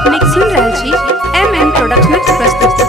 अपने सुन रहल छी MM प्रोडक्शनक प्रस्तुति।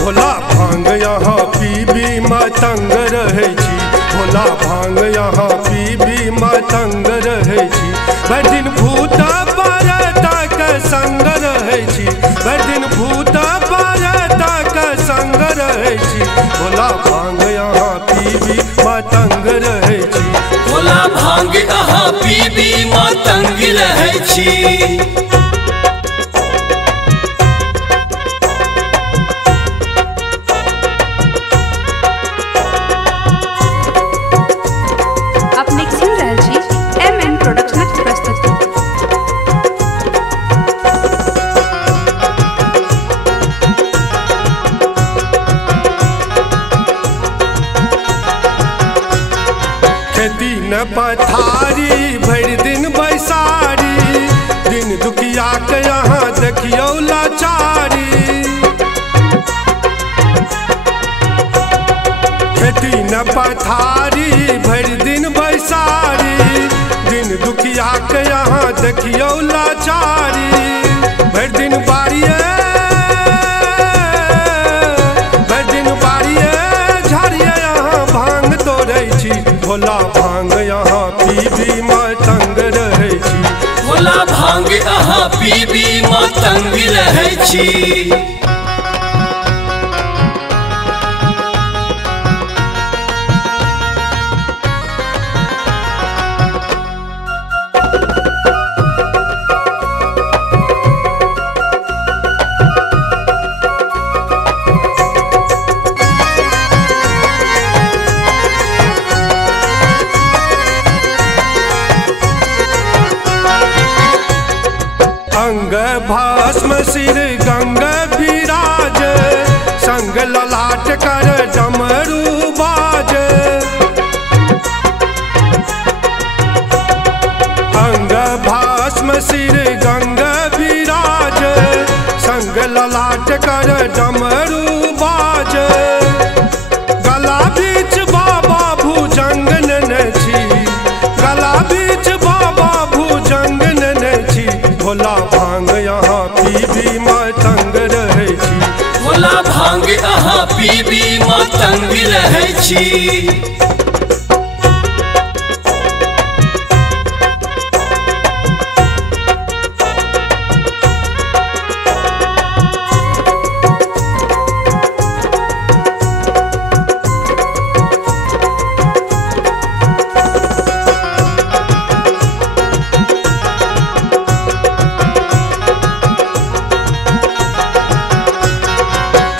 भोला भांग यहाँ पीबी मतंग रहे छी, भोला भांग यहाँ पीबी मतंग रहे छी। भरि दिन भूत परतक संग रहे छी, भरि दिन भूत परतक संग रहे छी। भोला भांग यहाँ पीबी मतंग रहे छी, भोला भांग यहाँ पीबी मतंग रहे छी। अपने सुन रहल छी MM प्रोडक्शनक प्रस्तुति। खेती न पथारी भरि दिन बैसारी, दिन दुखिया के यहाँ देखियौ लाचारी। खेती न पथारी भरि दिन बैसारी, दिन दुखिया के यहाँ देखियौ लाचारी। भरि दिन बारिए झाड़िए यहाँ भांग तोड़ै छी, भोला भांग यहाँ पीबी मतंग रहे छी। भोला भांग यहाँ पीबी मतंग रहे छी। अंग भस्म सिर गंग विराज, संग ललाट कर डमरू बाज। अंग भस्म सिर गंग विराज, संग ललाट कर डमरू बाज। गला बीच बाबा भुजंग नेने छी, गला बीच बाबा भुजंग नेने छी। भोला भांग यहाँ पीबी मतंग रहे छी, भोला भांग यहाँ पीबी मतंग रहे छी।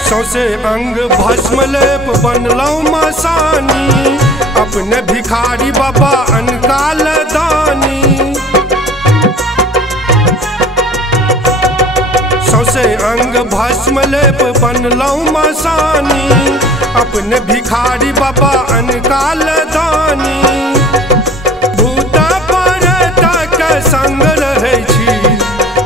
सौसे अंग भस्म लेप बनलौं मसानी, अपने भिखारी बाबा अनकाल दानी। सौसे अंग भस्म लेप बनलौं मसानी, अपने भिखारी बाबा अनकाल दानी। भूत परतक संग रहे छी,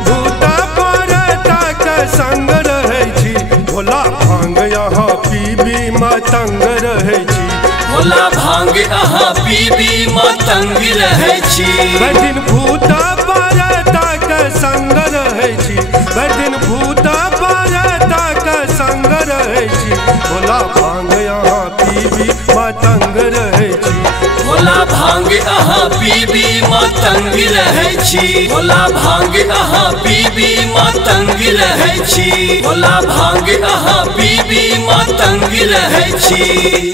भूत परतक संग रहे छी। भोला भांग यहाँ पीबी मतंग रहे छी, भोला भांग यहाँ पीबी मतंग रहे छी। भरि दिन भूत परतक संग रहे छी, भरि दिन भूत परतक संग रहे छी। भोला भांग यहाँ पीबी मतंग रहे छी, भोला भांग यहाँ पीबी मतंग रहे छी। भोला भांग यहाँ पीबी मतंग रहे छी। भोला भांग यहाँ पीबी मतंग रहे छी।